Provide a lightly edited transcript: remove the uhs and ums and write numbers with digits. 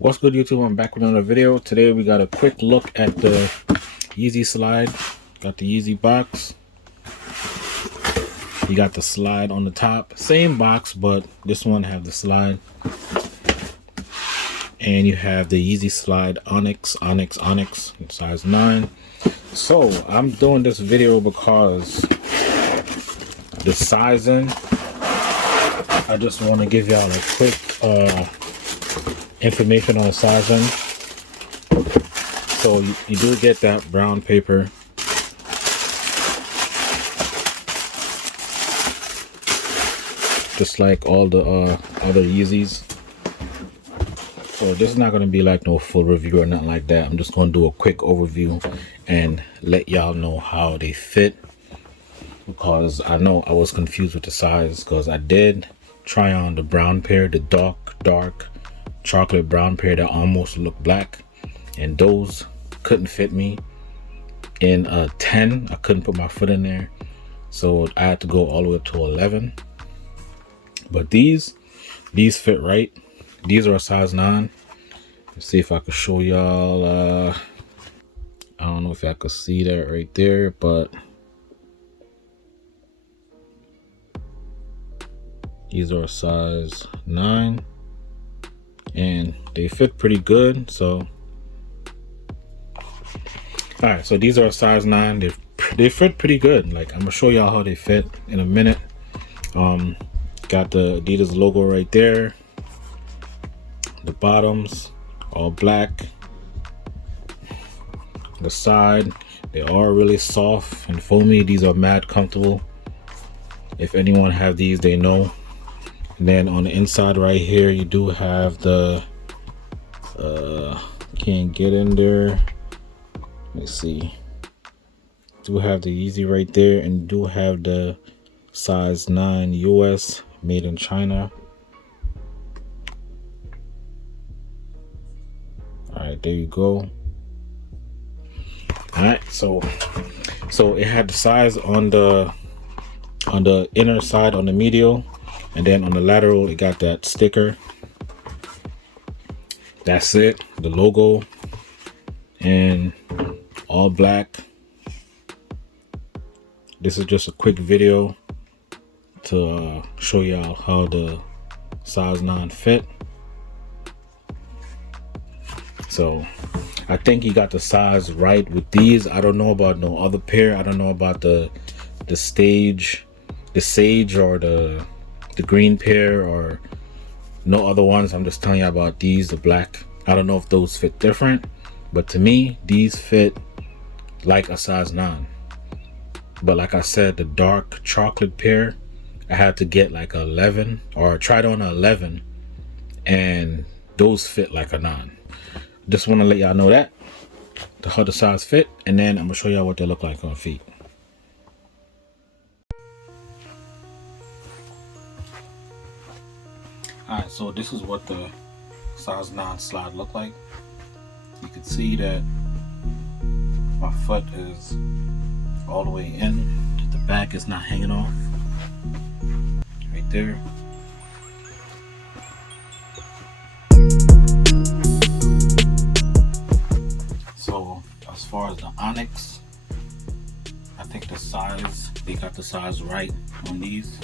What's good, YouTube? I'm back with another video. Today we got a quick look at the Yeezy slide. Got the Yeezy box. You got the slide on the top. Same box, but this one have the slide. And you have the Yeezy slide Onyx size 9. So I'm doing this video because the sizing, I just want to give y'all a quick information on the sizing. So you do get that brown paper. Just like all the other Yeezys. So this is not going to be like no full review or nothing like that. I'm just going to do a quick overview and let y'all know how they fit. Because I know I was confused with the size, because I did try on the brown pair, the dark chocolate brown pair that almost looked black, and those couldn't fit me. In a 10, I couldn't put my foot in there, so I had to go all the way up to 11. But these fit right. These are a size 9. Let's see if I can show y'all. I don't know if I could see that right there, but these are a size 9 and they fit pretty good. So all right, so these are a size 9. They fit pretty good. Like, I'm gonna show y'all how they fit in a minute. Got the Adidas logo right there. The bottoms all black. The side, they are really soft and foamy. These are mad comfortable. If anyone have these, they know. And then on the inside right here, you do have the can't get in there. Let's see. Do have the Yeezy right there, and do have the size 9 US made in China. All right, there you go. All right, so it had the size on the inner side, on the medial, and then on the lateral it got that sticker. That's it, the logo, and all black. This is just a quick video to show y'all how the size 9 fit. So I think he got the size right with these. I don't know about no other pair. I don't know about the sage or the green pair or no other ones. I'm just telling you about these, the black. I don't know if those fit different, but to me these fit like a size 9. But like I said, the dark chocolate pair, I had to get like a 11, or I tried on a 11, and those fit like a 9. Just want to let y'all know that how the size fit, and then I'm gonna show y'all what they look like on feet. Alright, so this is what the size 9 slide look like. You can see that my foot is all the way in. The back is not hanging off. Right there. So as far as the Onyx, I think the size, they got the size right on these.